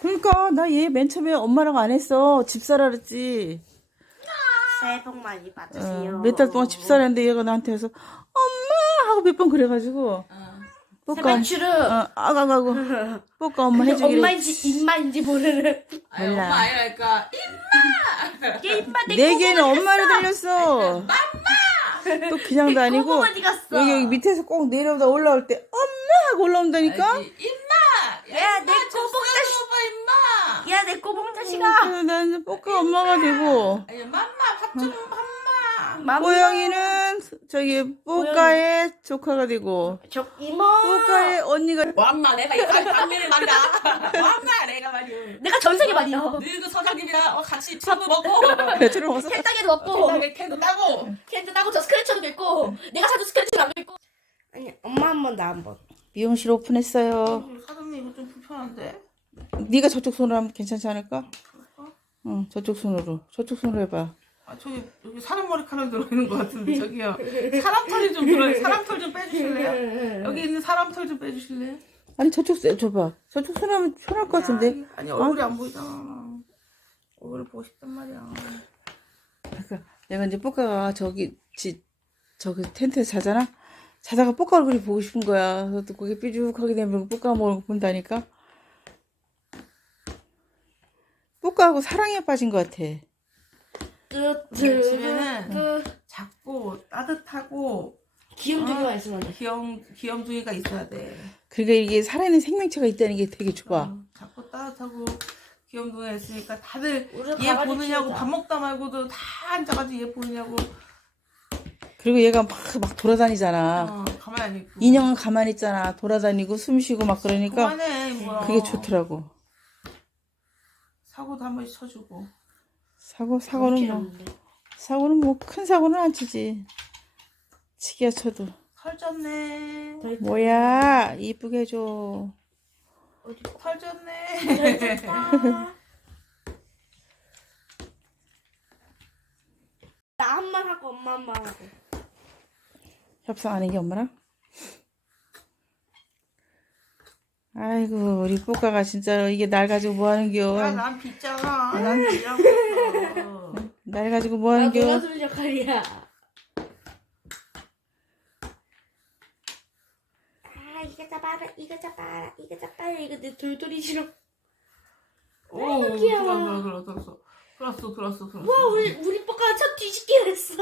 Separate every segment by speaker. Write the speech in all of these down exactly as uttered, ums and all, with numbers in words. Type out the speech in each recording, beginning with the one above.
Speaker 1: 그러니까 나 얘 맨 처음에 엄마라고 안 했어. 집사라 그랬지.
Speaker 2: 새해 복 많이
Speaker 1: 어,
Speaker 2: 받으세요.
Speaker 1: 몇 달 동안 집사라는데 얘가 나한테 와서 엄마 하고 몇 번 그래가지고 뽀까
Speaker 2: 새배추르.
Speaker 1: 어, 아가가고 뽀까 엄마
Speaker 2: 근데
Speaker 1: 해주기로
Speaker 2: 엄마인지 입마인지 모르는.
Speaker 3: 아니,
Speaker 1: 몰라.
Speaker 3: 엄마 아니라니까.
Speaker 2: 얘 입마 내
Speaker 1: 네 개는
Speaker 2: 꼬부만
Speaker 1: 엄마를
Speaker 2: 갔어.
Speaker 1: 들렸어. 또 그냥도
Speaker 2: 내
Speaker 1: 아니고
Speaker 2: 꼬부만 어디 갔어?
Speaker 1: 여기, 여기 밑에서 꼭 내려오다 올라올 때 엄마 하고 올라온다니까.
Speaker 3: 알지? 임마!
Speaker 2: 야, 내
Speaker 3: 임마, 좀
Speaker 2: 꼬북 자식.
Speaker 3: 싸워봐, 임마!
Speaker 2: 야, 내 꼬봉 자식아.
Speaker 1: 그래서 나는 뽀까 엄마가 되고
Speaker 3: 아니, 맘마, 밥 좀, 맘마!
Speaker 2: 맘마.
Speaker 1: 고양이는 저기 뽀까의 조카가 되고
Speaker 2: 저 이모.
Speaker 1: 뽀까의 언니가
Speaker 3: 맘마, 내가 이 반면에 말이야. 맘마, 내가 말이야.
Speaker 2: 내가 전세계 말이야.
Speaker 3: 늙은 서장님이랑 어, 같이 밥도 먹고,
Speaker 1: 배추를 먹어서
Speaker 2: 캔따개도 먹고,
Speaker 3: 캔 캔도 따고.
Speaker 2: 캔도 따고 저 스크래쳐도 맺고, 내가 사준 스크래쳐도 안 맺고. 아니, 엄마 한 번, 나 한 번.
Speaker 1: 미용실 오픈했어요.
Speaker 3: 사장님, 이거 좀 불편한데?
Speaker 1: 네가 저쪽 손으로 하면 괜찮지 않을까? 응, 저쪽 손으로. 저쪽 손으로 해봐.
Speaker 3: 아, 저기, 여기 사람 머리카락 들어있는 것 같은데, 저기요. 사람 털이 좀 들어요. 사람 털 좀 빼주실래요? 여기 있는 사람 털 좀 빼주실래요?
Speaker 1: 아니 저쪽 손 줘봐. 저쪽 손 하면 편할 것 같은데.
Speaker 3: 아니, 아니, 얼굴이 안 보이잖아. 얼굴을 보고 싶단 말이야.
Speaker 1: 그러니까 내가 이제 뽀까가 저기 지 저기 텐트에서 자잖아. 자다가 뽀까 얼굴이 보고 싶은 거야. 그래서 또 거기 삐죽하게 되면 뽀까 얼굴 본다니까. 뽀까하고 사랑에 빠진 것 같아.
Speaker 2: 끝,
Speaker 3: 집에는
Speaker 2: 끝.
Speaker 3: 작고 따뜻하고
Speaker 2: 귀염둥이가 있으면 돼.
Speaker 3: 귀염 귀염둥이가 있어야 돼.
Speaker 1: 그러니까 이게 살아있는 생명체가 있다는 게 되게 좋아.
Speaker 3: 어, 작고 따뜻하고 귀염둥이가 있으니까 다들
Speaker 2: 우리
Speaker 3: 얘
Speaker 2: 강아지
Speaker 3: 보느냐고
Speaker 2: 키우자.
Speaker 3: 밥 먹다 말고도 다 앉아가지고 얘 보느냐고.
Speaker 1: 그리고 얘가 막, 막 돌아다니잖아.
Speaker 3: 어, 가만히 안 있고.
Speaker 1: 인형은 가만히 있잖아. 돌아다니고 숨 쉬고 막 그러니까
Speaker 3: 그만해 뭐야.
Speaker 1: 그게 좋더라고.
Speaker 3: 사고도 한 번씩 쳐주고.
Speaker 1: 사고 사고는 뭐 사고는 뭐 큰 사고는 안 치지. 치기야 쳐도.
Speaker 3: 털졌네.
Speaker 1: 뭐야 이쁘게 해줘.
Speaker 3: 털졌네.
Speaker 2: 나 한 번 하고 엄마 한 번 하고.
Speaker 1: 협상 안 한 게 엄마랑? 아이고 우리 뽀까가 진짜 이게 날 가지고 뭐 하는겨.
Speaker 3: 야, 난 빗잖아. 난 빗이라고.
Speaker 1: 날 가지고 뭐
Speaker 2: 나
Speaker 1: 하는겨.
Speaker 2: 놀아주는 역할이야. 아, 이거 잡아라, 이거 잡아라, 이거 잡아라, 이거 내 돌돌이 싫어.
Speaker 3: 오,
Speaker 2: 아이고, 귀여워.
Speaker 3: 들었어, 들었어, 들었어, 들었어, 들었어.
Speaker 2: 와, 우리 우리 뽀까가 첫 뒤집기를 했어.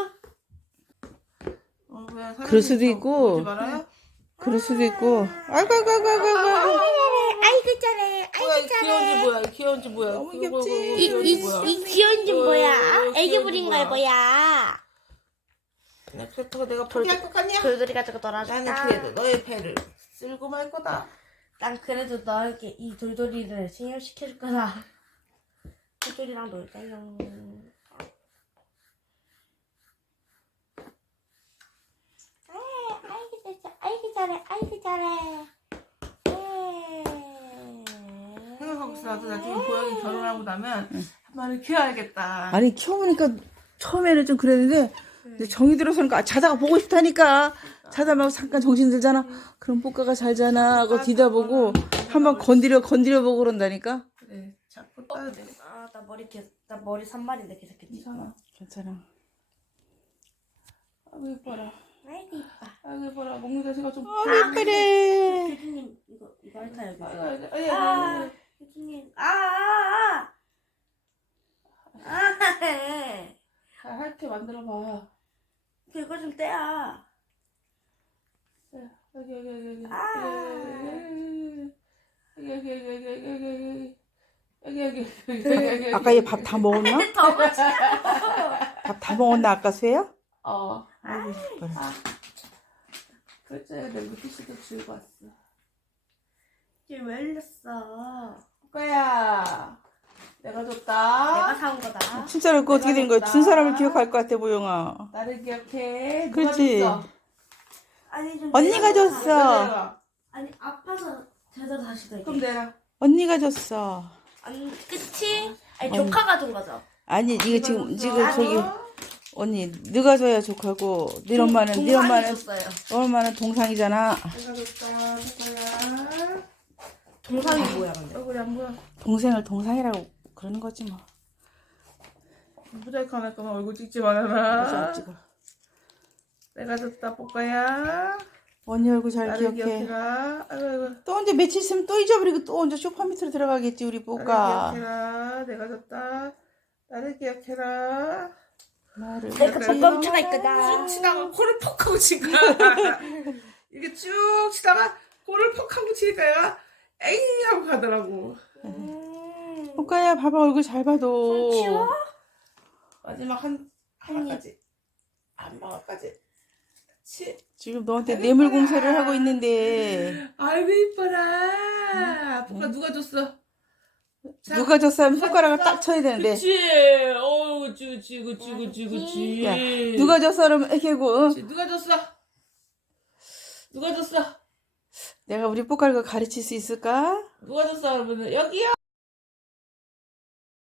Speaker 3: 어, 왜
Speaker 1: 그럴 수도
Speaker 3: 사장님
Speaker 1: 있고.
Speaker 3: 오지 말아요?
Speaker 1: 그럴 수도 있고. 아이고 아이고 아이고 아이고. 아이고.
Speaker 2: 아이고 잘해,
Speaker 3: 뭐야, 이 귀여운지 뭐야, 이 귀여운지 뭐야.
Speaker 1: 너무
Speaker 3: 이거,
Speaker 1: 귀엽지?
Speaker 3: 이거, 이거
Speaker 2: 이,
Speaker 3: 귀여운지
Speaker 2: 이,
Speaker 3: 뭐야.
Speaker 2: 이 귀여운 집
Speaker 3: 어,
Speaker 2: 뭐야?
Speaker 3: 어,
Speaker 2: 애기
Speaker 3: 귀여운
Speaker 2: 부린
Speaker 3: 집
Speaker 2: 거야
Speaker 3: 뭐야.
Speaker 2: 뭐야?
Speaker 3: 내 그렇다고 내가 포기할 것 같냐?
Speaker 2: 돌돌이 가지고
Speaker 3: 나는
Speaker 2: 놀아줬다.
Speaker 3: 그래도 너의 배를 쓸고 말 거다.
Speaker 2: 난 그래도 너에게 이 돌돌이를 생활시켜줄 거다. 돌돌이랑 놀자요. 아이고 잘해, 아이고 잘해.
Speaker 3: 생각하고 있어. 나도 나중에 고양이 결혼하고 나면 한 마리 키워야겠다.
Speaker 1: 아니 키워보니까 처음에는 좀 그랬는데 이제 정이 들어서니까 자다가 보고 싶다니까. 자다 말고 잠깐 정신 들잖아. 그럼 뽀까가 잘 자나 하고 뒤다보고 한번 건드려 건드려 보고 그런다니까.
Speaker 3: 그래, 자꾸 따뜻해.
Speaker 2: 아, 나 머리 개, 나 머리 산말인데 계속했지.
Speaker 3: 괜찮아.
Speaker 1: 괜찮아.
Speaker 3: 아이고 이뻐라.
Speaker 2: 아이고 이뻐.
Speaker 3: 아이고 이뻐라. 먹는 자세가 좀.
Speaker 1: 아 예쁘네.
Speaker 2: 교수님 이거 이거 할까 여기.
Speaker 3: 아이고 아이고 아이고.
Speaker 2: 아,
Speaker 3: 아이고.
Speaker 2: 교수님. 아, 아, 아. 아,
Speaker 3: 잘 할게 만들어봐.
Speaker 2: 그거 좀 떼야.
Speaker 3: 여기 여기 여기 여기.
Speaker 2: 아.
Speaker 3: 여기 여기 여기 여기 여기 여기 여기 여기 여기 여기.
Speaker 1: 아까 얘 밥 다 먹었나?
Speaker 2: 더 맛있어.
Speaker 1: 밥 다 먹었나 아까 수혜야?
Speaker 3: 어.
Speaker 1: 아이고 이뻐라.
Speaker 3: 글쎄 내 물티슈도 들고 왔어.
Speaker 2: 쟤왜 이랬어?
Speaker 3: 거야. 내가
Speaker 2: 내가
Speaker 3: 줬다.
Speaker 2: 사온 거다.
Speaker 1: 진짜로 그거 어떻게 된 거야? 준 사람을 기억할 것 같아 보영아.
Speaker 3: 나를 기억해. 누가
Speaker 1: 그렇지.
Speaker 3: 줬어?
Speaker 2: 아니 좀
Speaker 1: 언니가
Speaker 2: 내가
Speaker 1: 줬어.
Speaker 2: 사-
Speaker 3: 내가.
Speaker 2: 아니 아파서 대다 다시 더
Speaker 3: 그럼 내가.
Speaker 1: 언니가 줬어.
Speaker 2: 아니 그치? 아니 조카가 준 거죠.
Speaker 1: 아니 이거 지금 지금
Speaker 2: 아니.
Speaker 1: 저기 언니 네가 줘야 조카고 네 엄마는 네
Speaker 2: 동생이
Speaker 1: 엄마는
Speaker 2: 줬어요.
Speaker 1: 너 엄마는 동상이잖아.
Speaker 3: 내가 줬다. 거야.
Speaker 2: 동상이 뭐야 근데?
Speaker 3: 얼굴이 안 보여.
Speaker 1: 동생을 동상이라고 그러는 거지 뭐.
Speaker 3: 모자이크 안 할 거면 얼굴 찍지 말아라.
Speaker 1: 맞아, 찍어.
Speaker 3: 내가 졌다 뽀까야.
Speaker 1: 언니 얼굴 잘
Speaker 3: 나를
Speaker 1: 기억해.
Speaker 3: 기억해라. 아이고 아이고.
Speaker 1: 또 언제 며칠 있으면 또 잊어버리고 또 언제 소파 밑으로 들어가겠지 우리
Speaker 3: 나를
Speaker 1: 뽀까.
Speaker 3: 기억해라. 내가 졌다. 나를 기억해라.
Speaker 1: 나를
Speaker 2: 내가
Speaker 1: 기억해.
Speaker 2: 멈춰가 있거든.
Speaker 3: 쭉 치다가 코를 퍽 하고 치니까 이렇게 쭉 치다가 코를 퍽 하고 치니까 얘가 에잉 하고 가더라고.
Speaker 2: 음.
Speaker 1: 뽀까야 봐봐 얼굴 잘 봐도.
Speaker 2: 손 치워?
Speaker 3: 마지막 한 하나까지 한 방울까지 치.
Speaker 1: 지금 너한테 뇌물 공세를 하고 있는데
Speaker 3: 아이고 이뻐라. 뽀까 누가 줬어? 자,
Speaker 1: 누가 줬어 하면 손가락을 딱 쳐야 되는데
Speaker 3: 그치. 어우 그치 그치 그치 그치 그치.
Speaker 1: 야, 누가 줬어 그러면 이렇게 하고 응?
Speaker 3: 그치. 누가 줬어? 누가 줬어?
Speaker 1: 내가 우리 뽀까를 가르칠 수 있을까?
Speaker 3: 누가 줬어 그러면 여기요.